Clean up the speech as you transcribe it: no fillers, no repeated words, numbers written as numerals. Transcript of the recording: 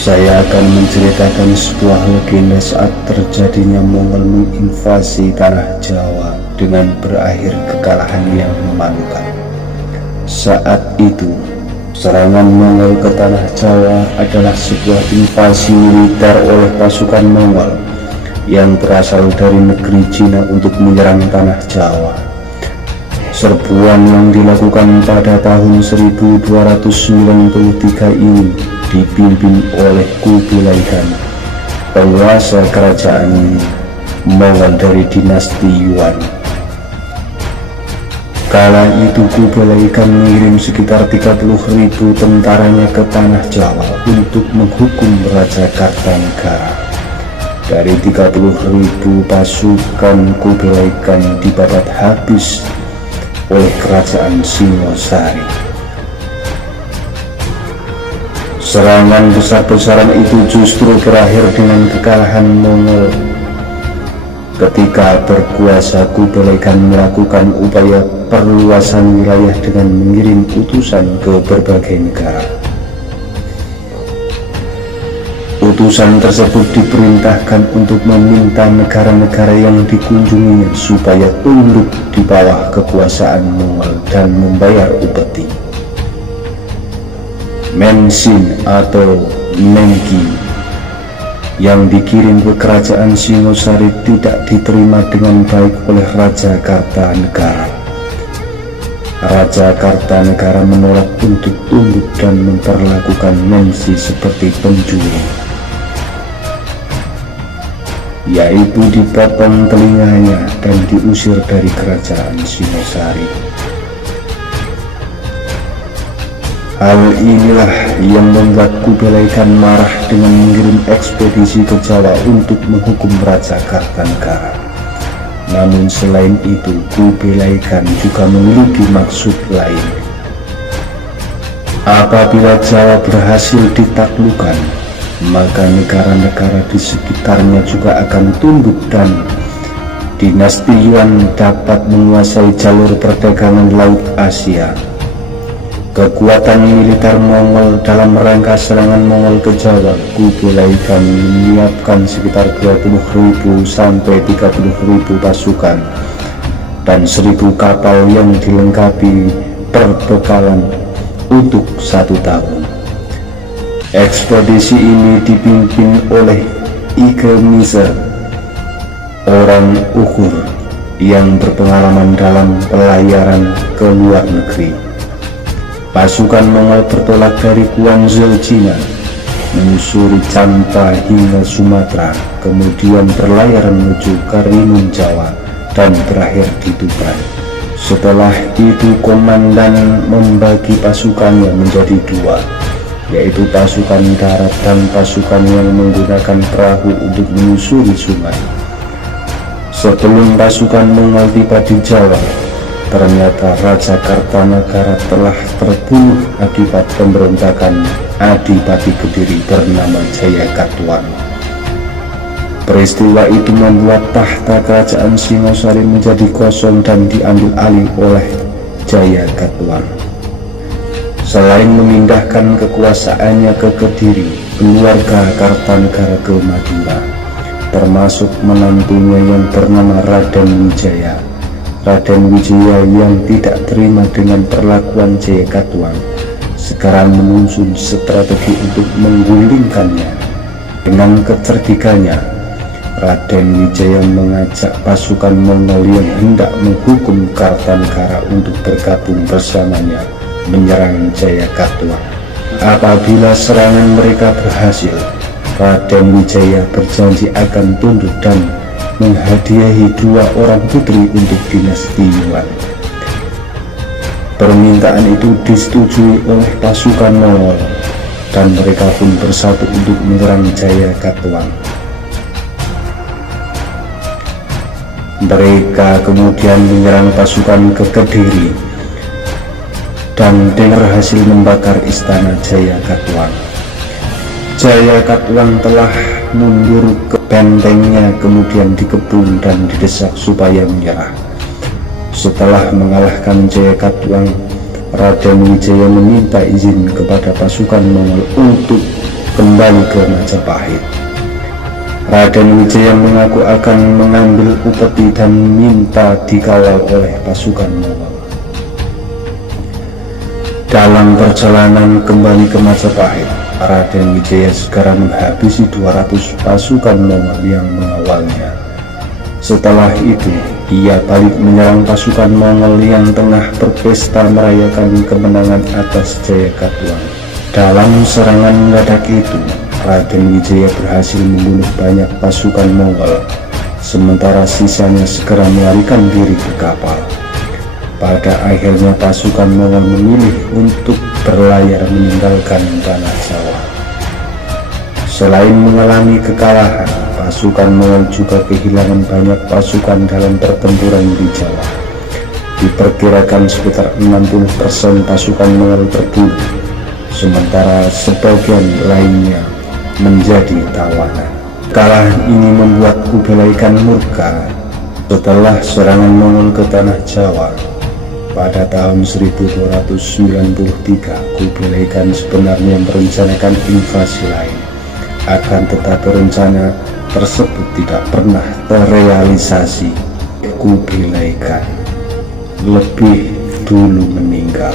Saya akan menceritakan sebuah legenda saat terjadinya Mongol menginvasi tanah Jawa dengan berakhir kekalahan yang memalukan. Saat itu, serangan Mongol ke tanah Jawa adalah sebuah invasi militer oleh pasukan Mongol yang berasal dari negeri Cina untuk menyerang tanah Jawa. Serbuan yang dilakukan pada tahun 1293 ini dipimpin oleh Kubilai Khan, penguasa kerajaan Mongol dari dinasti Yuan. Kala itu Kubilai Khan mengirim sekitar 30.000 tentaranya ke tanah Jawa untuk menghukum Raja Kartanegara. Dari 30.000 pasukan Kubilai Khan dibabat habis oleh kerajaan Singosari. Serangan besar-besaran itu justru berakhir dengan kekalahan Mongol ketika berkuasa Kubilai Khan melakukan upaya perluasan wilayah dengan mengirim utusan ke berbagai negara. Utusan tersebut diperintahkan untuk meminta negara-negara yang dikunjunginya supaya tunduk di bawah kekuasaan Mongol dan membayar upeti. Mensin atau Mengki yang dikirim ke kerajaan Singosari tidak diterima dengan baik oleh Raja Kartanegara. Raja Kartanegara menolak untuk tunduk dan memperlakukan Mensi seperti pencuri, yaitu dipotong telinganya dan diusir dari kerajaan Singosari. Hal inilah yang membuat Kubilai Khan marah dengan mengirim ekspedisi ke Jawa untuk menghukum Raja Kartanegara. Namun selain itu, Kubilai Khan juga memiliki maksud lain. Apabila Jawa berhasil ditaklukkan, maka negara-negara di sekitarnya juga akan tunduk dan dinasti Yuan dapat menguasai jalur perdagangan Laut Asia. Kekuatan militer Mongol dalam rangka serangan Mongol ke Jawa, Kubilai Khan menyiapkan sekitar 20.000 sampai 30.000 pasukan dan 1.000 kapal yang dilengkapi perbekalan untuk 1 tahun. Ekspedisi ini dipimpin oleh Ike Misa, orang Uighur yang berpengalaman dalam pelayaran ke luar negeri. Pasukan Mongol bertolak dari Guangzhou, Cina, menyusuri Champa hingga Sumatera, kemudian berlayar menuju Karimun Jawa dan berakhir di Tuban. Setelah itu komandan membagi pasukannya menjadi 2, yaitu pasukan darat dan pasukan yang menggunakan perahu untuk menyusuri sungai. Sebelum pasukan Mongol tiba di Jawa, ternyata Raja Kartanegara telah terbunuh akibat pemberontakan Adipati Kediri bernama Jayakatwang. Peristiwa itu membuat tahta kerajaan Singosari menjadi kosong dan diambil alih oleh Jayakatwang. Selain memindahkan kekuasaannya ke Kediri, keluarga Kartanegara ke Madura, termasuk menantunya yang bernama Raden Wijaya. Raden Wijaya yang tidak terima dengan perlakuan Jayakatwang sekarang menyusun strategi untuk menggulingkannya. Dengan kecerdikannya, Raden Wijaya mengajak pasukan Mongol yang hendak menghukum Kartanegara untuk bergabung bersamanya menyerang Jayakatwang. Apabila serangan mereka berhasil, Raden Wijaya berjanji akan tunduk dan menghadiahi 2 orang putri untuk dinasti Yuan. Permintaan itu disetujui oleh pasukan Mongol dan mereka pun bersatu untuk menyerang Jayakatwang. Mereka kemudian menyerang pasukan ke Kediri dan berhasil membakar istana Jayakatwang. Jayakatwang telah mundur ke bentengnya, kemudian dikepung dan didesak supaya menyerah. Setelah mengalahkan Jayakatwang, Raden Wijaya meminta izin kepada pasukan Mongol untuk kembali ke Majapahit. Raden Wijaya mengaku akan mengambil upeti dan minta dikawal oleh pasukan Mongol. Dalam perjalanan kembali ke Majapahit, Raden Wijaya segera menghabisi 200 pasukan Mongol yang mengawalnya. Setelah itu, ia balik menyerang pasukan Mongol yang tengah berpesta merayakan kemenangan atas Jayakatwang. Dalam serangan mendadak itu, Raden Wijaya berhasil membunuh banyak pasukan Mongol, sementara sisanya segera melarikan diri ke kapal. Pada akhirnya pasukan Mongol memilih untuk berlayar meninggalkan tanah Jawa. Selain mengalami kekalahan, pasukan Mongol juga kehilangan banyak pasukan dalam pertempuran di Jawa. Diperkirakan sekitar 60% pasukan Mongol terbunuh, sementara sebagian lainnya menjadi tawanan. Kekalahan ini membuat Kubilai Khan murka. Setelah serangan Mongol ke tanah Jawa pada tahun 1293, Kubilai Khan sebenarnya merencanakan invasi lain. Akan tetapi rencana tersebut tidak pernah terrealisasi. Kubilai Khan lebih dulu meninggal.